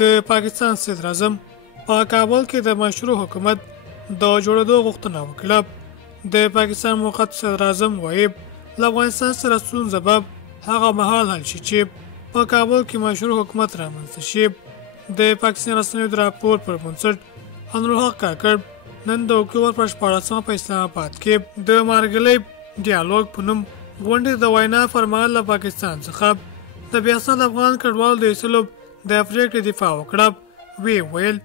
د پاکستان صدراعظم په کابل کې د مشروع حکومت د جوړېدو غوښتنه وکړه. د پاکستان موقت صدراعظم وایي له افغانستان سره ستونزه به هغه مهال حل شي چې په کابل کې مشروع حکومت رامنځته شي. د پاکستان رسنیو د راپور پر بنسټ انورالحق کاکړ نن د اکتوبر پر 14 په اسلام آباد کې د مارګلۍ ډیالوګ په نوم غونډې د وینا فرمان له پاکستان څخه د بیاصل افغان کډوالو د ایستلو د پرېکړې دفاع وکړه. وی ویل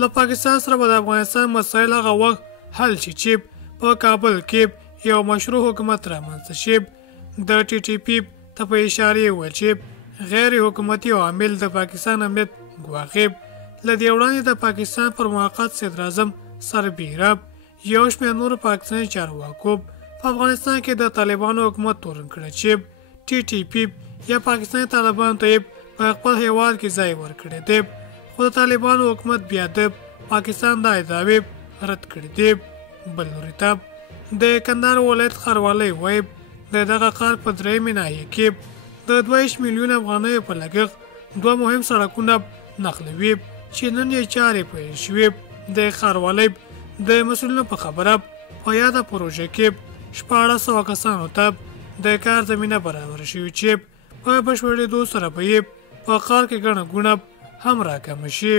له پاکستان سره به د افغانستان مسایل هغه وخت حل شي چې په کابل کې یو مشروع حکومت رامنځته شي. د ټي ټي پي ته په اشاره ویل چې غیر حکومتي عوامل د پاکستان امنیت ګواښي. له دې وړاندې د پاکستان پر موقت صدراعظم سربیره یو شمېر نورو پاکستاني چارواکو په افغانستان کې د طالبانو حکومت تورن کړی چې ټي ټي پي یا پاکستاني طالبانو ته په خپل هیواد کې ځای ورکړی دی، خو د طالبانو حکومت بیا د پاکستان د ادعاوې رد کړي دي. بل لوري ته د کندهار ولایت ښاروالۍ وایي د دغه ښار په درېیمې ناحیه کې د 22 میلیون افغانیو په لګښت 2 مهم سړکونه نښلوي چې نن یې چارې پیل شوې. د ښاروالۍ د مسؤلینو په خبره په یاده پروژه کې 1400 کسانو ته د کار زمینه برابره شوې چې په بشپړېدو سره به یې په ښار کې ګڼه ګوڼه هم راکمه شي.